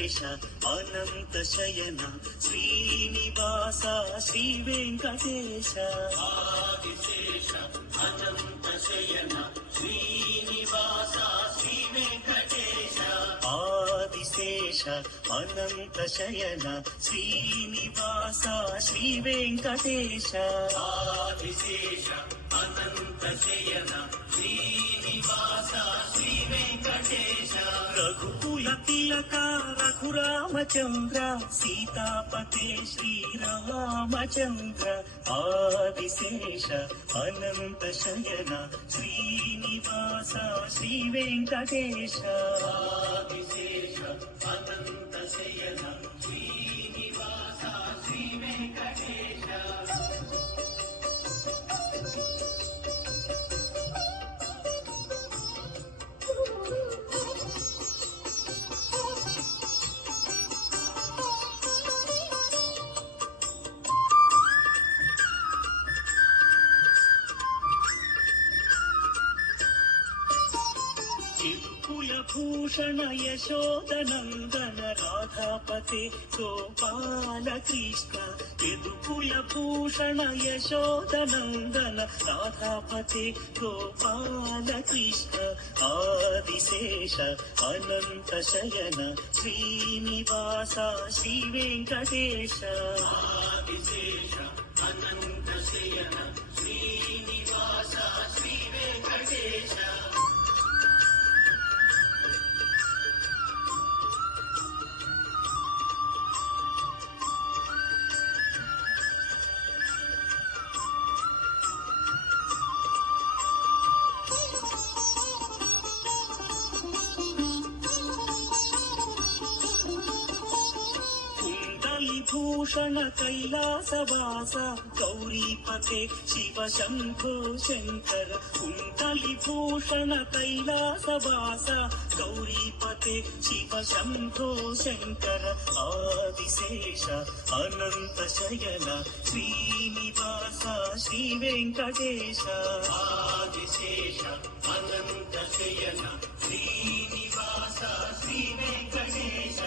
ఆదిశేష అనంత శయన శ్రీనివాస శ్రీ వెంకటేశ ఆదిశేష అనంత శయన శ్రీనివాస శ్రీ వెంకటేశ ఆదిశేష అనంత శయన శ్రీనివాస శ్రీ వెంకటేశ ఆదిశేష అనంత శయన శ్రీనివాస శ్రీ వెంకటేశ రఘుకుల తిలక రఘురామచంద్ర సీతాపతే శ్రీరామచంద్ర ఆదిశేష అనంత శయన శ్రీనివాస శ్రీ వెంకటేశ ఆదిశేష అనంత శయన శ్రీనివాస శ్రీ వెంకటేశ కులభూషణ యశోదనందన రాధాపతే గోపాల కృష్ణ యదుకులభూషణ యశోదనందన రాధాపతే గోపాల కృష్ణ ఆదిశేష అనంత శయన శ్రీనివాస శ్రీ వెంకటేశ ఆదిశేష అనంత శయన శ్రీనివాస శ్రీ వెంకటేశ భూషణ కైలాసవాస గౌరీపతే శివ శంభో శంకర కుండలి భూషణ కైలాసవాస గౌరీపతే శివ శంభో శంకర ఆదిశేష అనంత శయన శ్రీనివాస శ్రీ వెంకటేశ ఆదిశేష అనంత శయన శ్రీనివాస శ్రీ వెంకటేశ